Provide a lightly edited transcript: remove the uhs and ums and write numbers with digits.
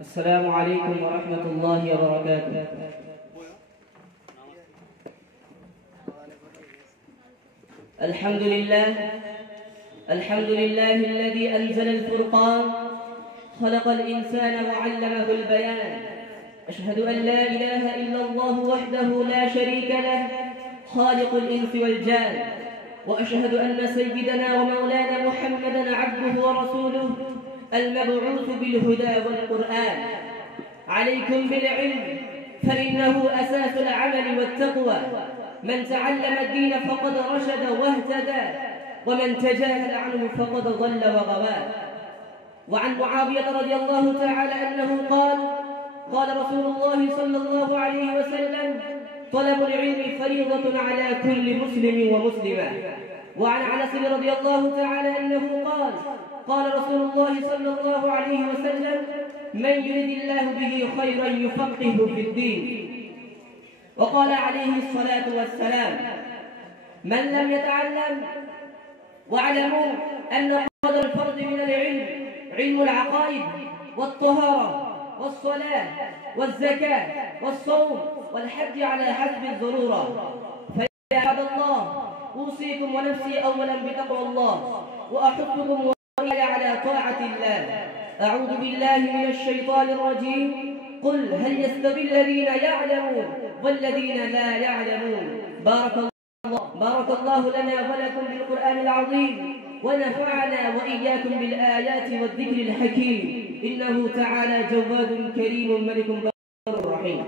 السلام عليكم ورحمة الله وبركاته. الحمد لله الذي أنزل الفرقان، خلق الإنسان وعلمه البيان. أشهد أن لا إله إلا الله وحده لا شريك له، خالق الإنس والجان. وأشهد أن سيدنا ومولانا محمدًا عبده ورسوله المبعوث بالهدى والقرآن. عليكم بالعلم فإنه أساس العمل والتقوى. من تعلم الدين فقد رشد واهتدى، ومن تجاهل عنه فقد ضل وغوى. وعن معاوية رضي الله تعالى أنه قال رسول الله صلى الله عليه وسلم: طلب العلم فريضة على كل مسلم ومسلمة. وعن أنس رضي الله تعالى أنه قال رسول الله صلى الله عليه وسلم: من يرد الله به خيرا يفقهه في الدين. وقال عليه الصلاة والسلام: من لم يتعلم. واعلموا أن قدر الفرد من العلم علم العقائد والطهارة والصلاة والزكاة والصوم والحج على حسب الضرورة. فيا عباد الله، أوصيكم ونفسي أولا بتقوى الله، وأحثكم على طاعة الله. أعوذ بالله من الشيطان الرجيم. قل هل يستوي الذين يعلمون والذين لا يعلمون؟ بارك الله لنا ولكم بالقرآن العظيم، ونفعنا وإياكم بالآيات والذكر الحكيم. إنه تعالى جواد كريم ملك بر رحيم.